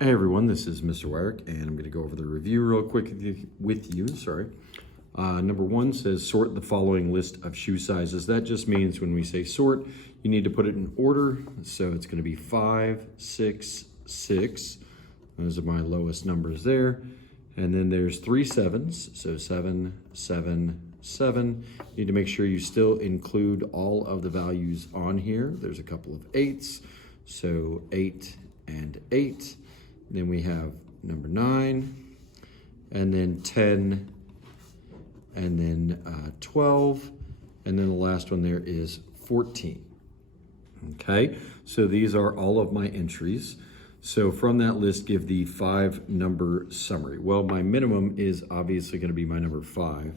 Hey everyone, this is Mr. Wyrick, and I'm going to go over the review real quick with you. Number one says sort the following list of shoe sizes. That just means when we say sort, you need to put it in order. So it's going to be 5, 6, 6. Those are my lowest numbers there. And then there's 3 sevens, so 7, 7, 7. You need to make sure you still include all of the values on here. There's a couple of 8s, so 8 and 8. Then we have number 9, and then 10, and then 12, and then the last one there is 14. Okay, so these are all of my entries. So from that list, give the 5 number summary. Well, my minimum is obviously going to be my number 5.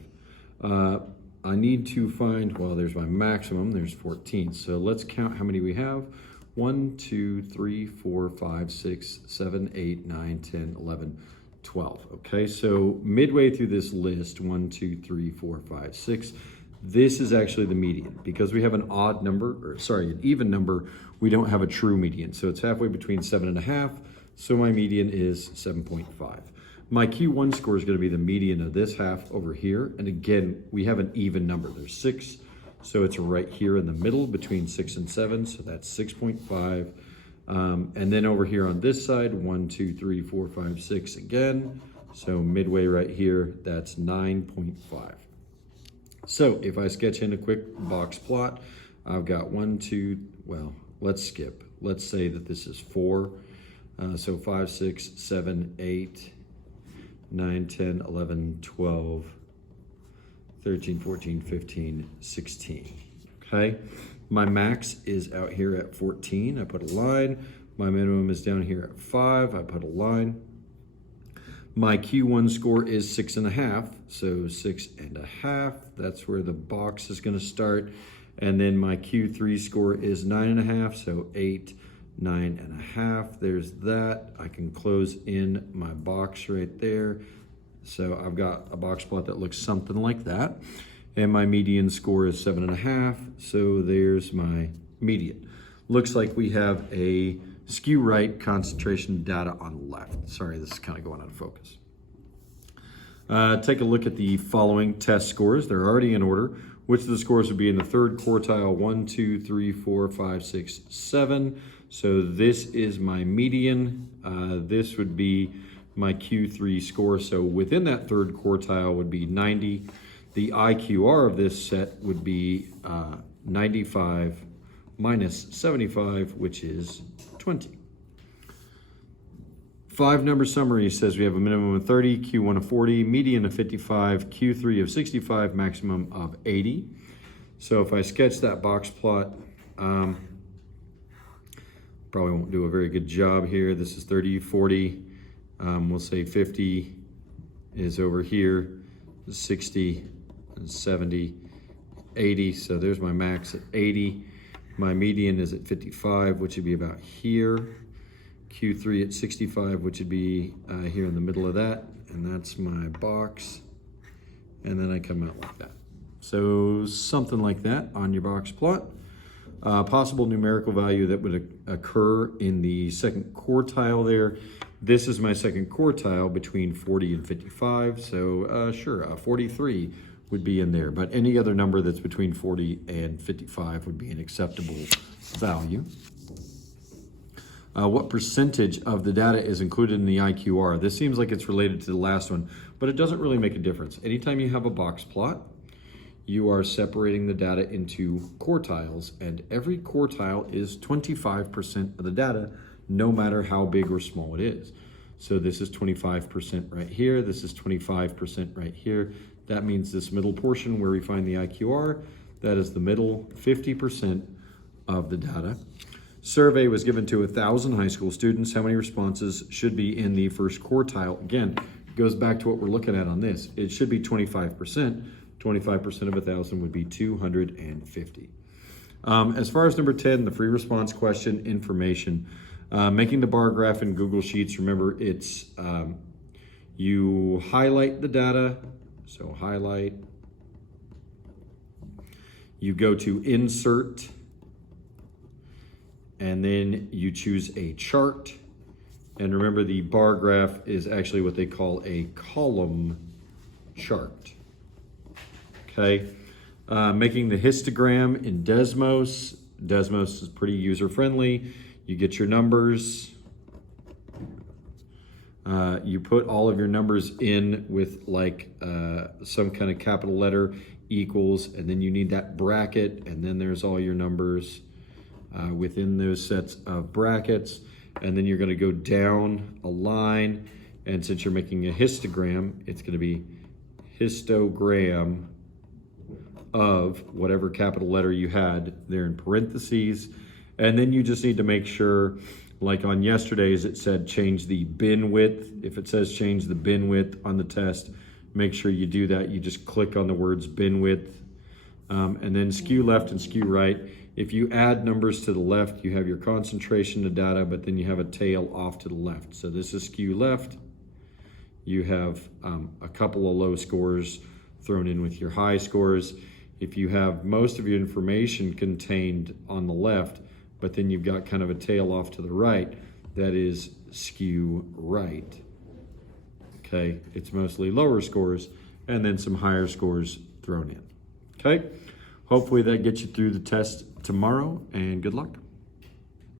I need to find, well, there's my maximum, there's 14. So let's count how many we have. 1, 2, 3, 4, 5, 6, 7, 8, 9, 10, 11, 12. Okay, so midway through this list, 1, 2, 3, 4, 5, 6, this is actually the median. Because we have an odd number, an even number, we don't have a true median. So it's halfway between 7.5, so my median is 7.5. My Q1 score is going to be the median of this half over here. And again, we have an even number. There's 6. So it's right here in the middle between 6 and 7. So that's 6.5. And then over here on this side, 1, 2, 3, 4, 5, 6 again. So midway right here, that's 9.5. So if I sketch in a quick box plot, I've got 1, 2, well, let's skip. Let's say that this is 4. So 5, 6, 7, 8, 9, 10, 11, 12, 13, 14, 15, 16, okay? My max is out here at 14, I put a line. My minimum is down here at 5, I put a line. My Q1 score is 6.5, so 6.5, that's where the box is gonna start. And then my Q3 score is 9.5, so 8, 9.5, there's that. I can close in my box right there. So I've got a box plot that looks something like that. And my median score is 7.5. So there's my median. Looks like we have a skew right concentration data on the left. Sorry, this is kind of going out of focus. Take a look at the following test scores. They're already in order. Which of the scores would be in the third quartile? 1, 2, 3, 4, 5, 6, 7. So this is my median. This would be my Q3 score. So within that third quartile would be 90. The IQR of this set would be 95 minus 75, which is 20. 5 number summary says we have a minimum of 30, Q1 of 40, median of 55, Q3 of 65, maximum of 80. So if I sketch that box plot, probably won't do a very good job here. This is 30, 40. We'll say 50 is over here, 60, 70, 80. So there's my max at 80. My median is at 55, which would be about here. Q3 at 65, which would be here in the middle of that. And that's my box. And then I come out like that. So something like that on your box plot. Possible numerical value that would occur in the second quartile there. This is my second quartile between 40 and 55. So sure, 43 would be in there. But any other number that's between 40 and 55 would be an acceptable value. What percentage of the data is included in the IQR? This seems like it's related to the last one, but it doesn't really make a difference. Anytime you have a box plot, you are separating the data into quartiles, and every quartile is 25% of the data, no matter how big or small it is. So this is 25% right here, this is 25% right here. That means this middle portion where we find the IQR, that is the middle 50% of the data. Survey was given to 1,000 high school students. How many responses should be in the first quartile? Again, it goes back to what we're looking at on this. It should be 25%. 25% of 1,000 would be 250. As far as number 10, the free response question information. Making the bar graph in Google Sheets, remember it's, you highlight the data. So highlight. You go to insert. And then you choose a chart, And remember, the bar graph is actually what they call a column chart. Okay, making the histogram in Desmos. Desmos is pretty user-friendly. You get your numbers. You put all of your numbers in with like some kind of capital letter, equals, and then you need that bracket, and then there's all your numbers within those sets of brackets. And then you're going to go down a line, and since you're making a histogram, it's going to be histogram of whatever capital letter you had there in parentheses. And then you just need to make sure, like on yesterday's, it said change the bin width. If it says change the bin width on the test, make sure you do that. You just click on the words bin width. And then skew left and skew right. If you add numbers to the left, you have your concentration of data, but then you have a tail off to the left. So this is skew left. You have a couple of low scores thrown in with your high scores. If you have most of your information contained on the left, but then you've got kind of a tail off to the right, that is skew right. Okay, it's mostly lower scores and then some higher scores thrown in. Okay, hopefully that gets you through the test tomorrow, and good luck.